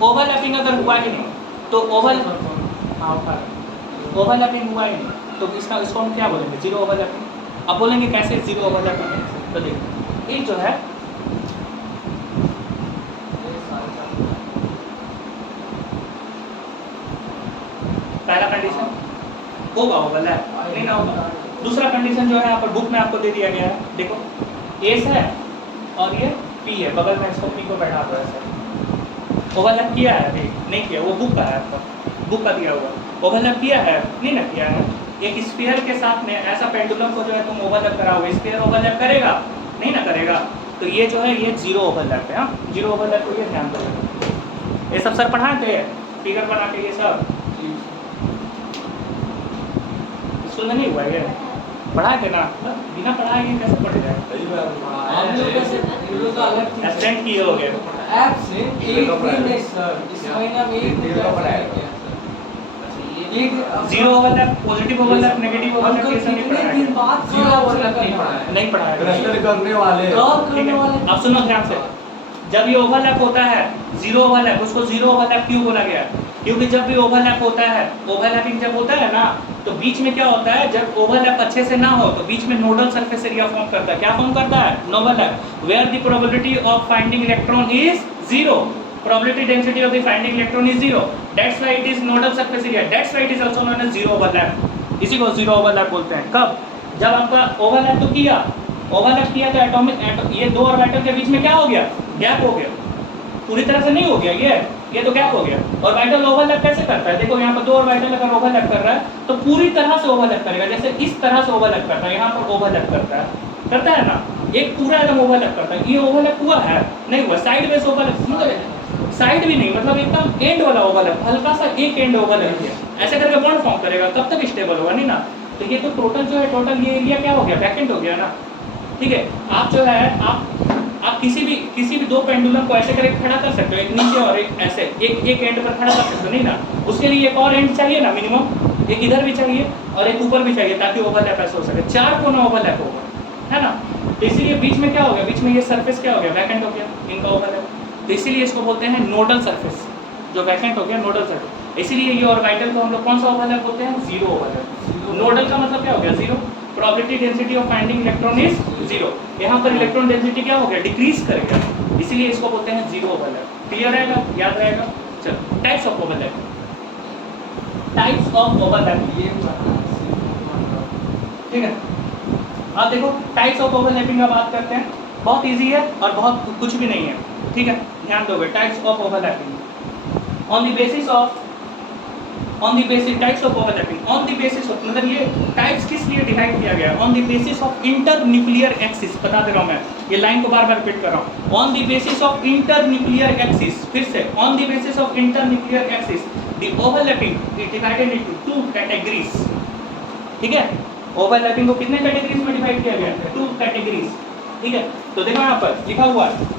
ओवरलैपिंग अगर हुआ ही नहीं तो ओवरलैपिंग हुआ ही नहीं तो इसको हम क्या बोलेंगे? Zero overlapping. अब बोलेंगे कैसे जीरो ओवरलैपिंग है? तो देखिए एक जो है पहला कंडीशन होगा ओवरलैप, नहीं ना होगा। दूसरा कंडीशन जो है यहाँ पर बुक में आपको दे दिया गया है, देखो एस है और ये पी है, बगल में इसको पी को बैठा दो ऐसे। ओवरलैप किया है? नहीं किया, वो बुक का है, आपका बुक का दिया हुआ। ओवरलैप किया है? नहीं ना किया है। एक स्फीयर के साथ में ऐसा पेंडुलम को जो है तुम ओवरलैप कराओगे, स्फीयर ओवरलैप करेगा? नहीं ना करेगा। तो ये जो है ये जीरो ओवरलैप है। हाँ, जीरो ओवरलैप को ये ध्यान रखना। ये सब सर पढ़ाए थे फिगर बना के, ये सब स्कूल में नहीं हुआ ये? पढ़ाए थे ना? बिना पढ़ाए ये कैसे पढ़ जाए? एब्सेंट किए हो गए। Zero overlap, positive overlap, negative overlap ये सब नहीं पढ़ाया। प्रश्न करने वाले। ठीक है, अब सुनो ध्यान से। जब ये ओवरलैप होता है जीरो ओवरलैप, उसको जीरो ओवरलैप क्यों बोला गया? क्योंकि जब भी ओवरलैप होता है, ओवरलैपिंग जब होता है ना, तो बीच में क्या होता है? जब ओवरलैप अच्छे से ना हो तो बीच में नोडल सरफेस एरिया फॉर्म करता है। क्या फॉर्म करता है? Overlap, where the probability of finding electron is zero, probability density of the finding electron is zero, that's why it is nodal surface area, that's why it is also known as zero overlap। इसी को zero overlap बोलते हैं। कब? जब आपका overlap तो किया, overlap किया तो एटॉमिक ये दो ऑर्बिटल के बीच में क्या हो गया? गैप हो गया। पूरी तरह से नहीं हो गया, ये तो गैप हो गया। ऑर्बिटल ओवरलैप कैसे करता है? देखो यहाँ पर दो ऑर्बिटल अगर ओवरलैप कर रहा है तो पूरी तरह से ओवरलैप करेगा। जैसे इस तरह से ओवरलैप करता है, यहाँ पर ओवरलैप करता है ना, एक पूरा एकदम ओवरलैप करता है। ये ओवरलैप हुआ है? नहीं हुआ। साइड में ओवरलैप, मतलब साइड भी नहीं, मतलब एकदम एंड वाला ओवरलैप, हल्का सा एक एंड ओवरलैप किया, ऐसे करके बॉन्ड फॉर्म करेगा। कब तक स्टेबल होगा? नहीं ना। तो ये तो टोटल जो है टोटल ये एरिया क्या हो गया? वैकेंट हो गया ना। ठीक है, आप जो है आप किसी भी दो पेंडुलम को ऐसे करके खड़ा कर सकते हो, एक नीचे और एक ऐसे, एक एंड पर खड़ा कर सकते हो, नहीं ना। उसके लिए एक और एंड चाहिए ना मिनिमम, एक इधर भी चाहिए और एक ऊपर भी चाहिए ताकि ओवरलैप ऐसे हो सके। चार कोना ओवरलैप होगा, है ना। तो इसीलिए बीच में क्या हो गया? बीच में ये सरफेस क्या हो गया? वैकेंट हो गया इनका ओवरलैप। तो इसीलिए इसको बोलते हैं नोडल सरफेस, जो वैकेंट हो गया नोडल सरफेस। इसीलिए ये ऑर्बिटल को हम लोग कौन सा ओवरलैप बोलते हैं? Zero overlap. नोडल का मतलब क्या हो गया? Zero. Probability density of finding electron is zero. यहाँ पर इलेक्ट्रॉन डेंसिटी क्या हो गया? डिक्रीज करेगा, इसीलिए इसको बोलते हैं जीरो ओवरलैप। क्लियर रहेगा? याद रहेगा? चलो, types of overlap. Types of overlap, ठीक है। अब देखो टाइप्स ऑफ ओवरलैपिंग का बात करते हैं। बहुत इजी है और बहुत कुछ भी नहीं है, ठीक है। ध्यान दोगे। Types of overlapping on the basis of types of overlapping on the basis of, मतलब ये टाइप्स किस लिए डिवाइड किया गया है? On the basis of inter nuclear axis. बता दे रहा हूँ मैं, ये लाइन को बार बार रिपीट कर रहा हूँ। On the basis of inter nuclear axis, फिर से on the basis of inter nuclear axis the overlapping is divided into two categories. ठीक है, ओवरलैपिंग को कितने कैटेगरीज में डिवाइड किया गया है? टू कैटेगरीज, ठीक है। तो देखो यहाँ पर लिखा हुआ है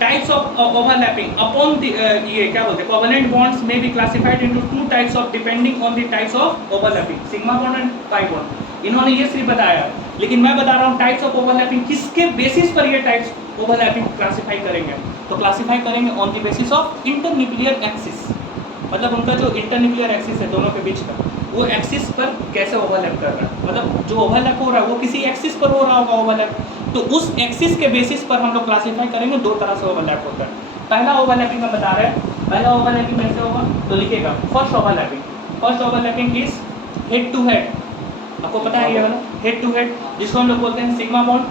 types of overlapping upon the, ये क्या बोलते हैं, कोवेलेंट बॉन्ड्स में be classified into two types of depending on the types of overlapping, sigma bond and pi bond. इन्होंने ये सिर्फ बताया, लेकिन मैं बता रहा हूँ टाइप्स ऑफ ओवरलैपिंग किसके बेसिस पर ये टाइप्स ओवरलैपिंग क्लासिफाई करेंगे? तो क्लासिफाई करेंगे on the basis of inter nuclear axis. मतलब उनका जो इंटरन्यूक्लियर एक्सिस है दोनों के बीच का, वो एक्सिस पर कैसे ओवरलैप कर रहा है, मतलब जो ओवरलैप हो रहा है वो किसी एक्सिस पर हो रहा होगा ओवरलैप, तो उस एक्सिस के बेसिस पर हम लोग क्लासीफाई करेंगे। दो तरह से ओवरलैप होता है। पहला ओवरलैपिंग हम बता रहे हैं, पहला ओवरलैपिंग कैसे होगा, तो लिखिएगा first overlapping is head to head, आपको पता है ये वाला हेड टू हेड, जिसको हम लोग बोलते हैं सिग्मा बॉन्ड,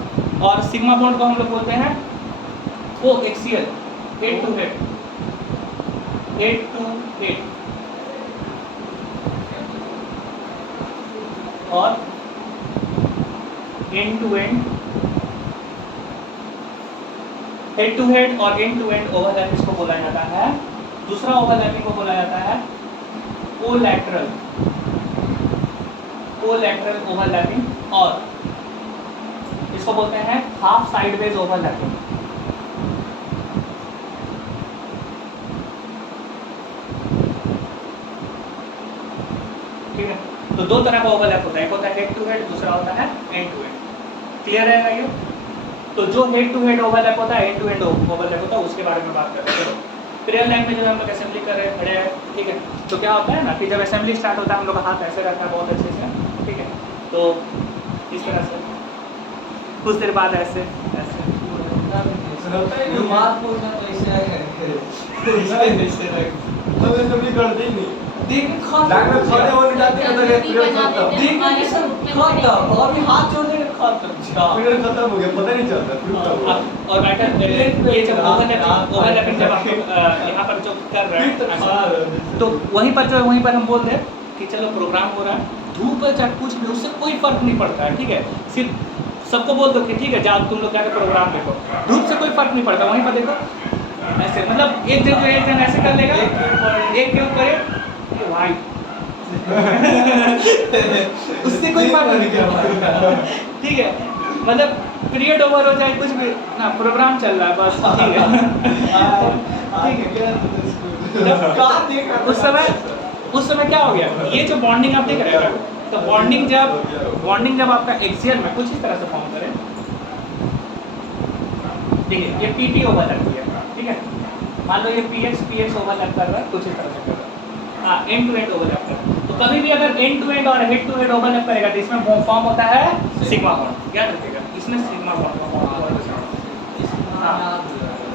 और सिग्मा बॉन्ड को हम लोग बोलते हैं को एक्सियल, हेड टू हेड, और end to end, head to head और एंड टू एंड ओवरलैप इसको बोला जाता है। दूसरा ओवरलैपिंग को बोला जाता है कोलैटरल ओवरलैपिंग, और इसको बोलते हैं हाफ साइडवेज ओवरलैपिंग। ठीक है, तो दो तरह का ओवरलैप होता है, एक होता है हेड टू हेड, दूसरा होता है एंड टू एंड। क्लियर है ये? तो जो हेड टू हेड ओवरलैप होता है, एंड टू एंड ओवरलैप होता है, उसके बारे में बात कर रहे हैं। चलो रियल लाइफ में जब हम लोग असेंबली कर रहे हैं, खड़े हैं, ठीक है, तो क्या होता है ना कि जब असेंबली स्टार्ट होता है हम लोग का हाथ ऐसे रहता है बहुत अच्छे से, ठीक है, तो इस तरह से, कुछ देर बाद ऐसे ऐसे, बात बोलना तो ऐसे हम असेंबली करते ही नहीं, देख लाइन में खड़े होने जाते हैं, अंदर एक पीरियड खत्म, देख के सब खत्म, अभी हाथ जोड़ने का खत्म पीरियड खत्म हो गया, पता नहीं चलता फिर कब हुआ। और बैटर ये जब ओवरलैपिंग जब आप यहाँ पर जो कर रहे हैं, तो वहीं पर हम बोल रहे हैं कि चलो प्रोग्राम हो रहा है, धूप है चाहे कुछ भी, उससे कोई फर्क नहीं पड़ता है, ठीक है, सिर्फ सबको बोल दो कि ठीक है जाओ तुम लोग जाकर प्रोग्राम देखो, धूप से कोई फर्क नहीं पड़ता, वहीं पर देखो ऐसे, मतलब एक जन ऐसे कर लेगा, एक के ऊपर ये भाई उससे कोई फर्क नहीं पड़ता, ठीक है, मतलब पीरियड ओवर हो जाए कुछ भी ना, प्रोग्राम चल रहा है बस, ठीक है, उस समय क्या हो गया, ये जो बॉन्डिंग आप देख रहे हो, तो बॉन्डिंग जब आपका एक्सियल में कुछ इस तरह से फॉर्म करे, ठीक है, ये पीटी ओवरलैप किया, ठीक है, मान लो ये पीएक्स ओवरलैप कर रहा है, कुछ इस तरह से कर रहा है, हाँ एंड टू एंड ओवरलैप कर, तो कभी भी अगर एंड टू एंड और हेड टू हेड ओवरलैप करेगा तो इसमें फॉर्म होता है सिग्मा बॉन्ड, याद रखिएगा, इसमें सिग्मा बॉन्ड का फॉर्म होता है,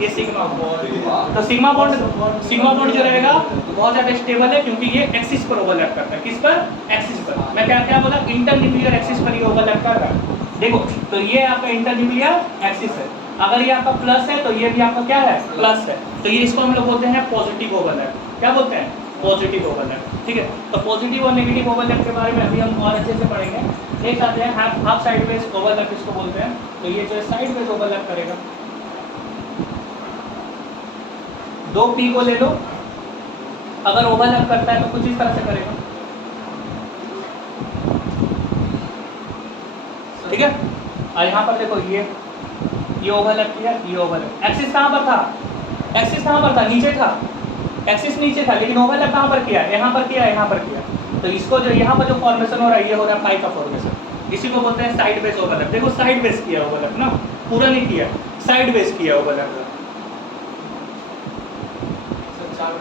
ये सिग्मा बॉन्ड, तो सिग्मा बॉन्ड जो रहेगा बहुत ज़्यादा स्टेबल है, क्योंकि ये एक्सिस पर ओवरलैप करता है, किस पर, एक्सिस पर, मैं क्या बोला, इंटरन्यूक्लियर एक्सिस पर ये ओवरलैप कर रहा है, देखो, तो ये आपका इंटरन्यूक्लियर एक्सिस है, अगर ये आपका प्लस है तो ये भी आपका क्या है, प्लस है, तो ये इसको हम लोग बोलते हैं पॉजिटिव ओवरलैप, क्या बोलते हैं, पॉजिटिव ओवरलैप, ठीक है, तो पॉजिटिव और नेगेटिव ओवरलैप के बारे में अभी हम और अच्छे से पढ़ेंगे। एक आते हैं हाफ साइडवेज ओवरलैप इसको बोलते हैं, तो ये जो साइडवेज ओवरलैप करेगा, दो पी को ले लो, अगर ओवरलैप करता है तो कुछ इस तरह से करेगा, ठीक है, और यहाँ पर देखो ये ओवरलैप किया, ये ओवरलैप, एक्सिस कहाँ पर था, नीचे था, एक्सिस नीचे था, लेकिन ओवरलैप कहाँ पर किया, यहाँ पर किया, तो इसको जो यहाँ पर जो फॉर्मेशन हो रहा है, ये हो रहा है पाई का फॉर्मेशन, इसी को बोलते हैं साइड बेस ओवरलैप। देखो साइड बेस किया ओवरलैप ना, पूरा नहीं किया, साइड बेस किया ओवरलैप। 4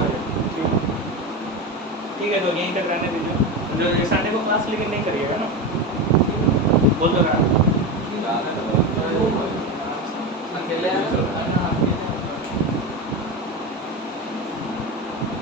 बजे ठीक है, तो यहीं तक रहने दीजिए, जो संडे को क्लास लेकिन नहीं करिएगा ना, बोल दो ना।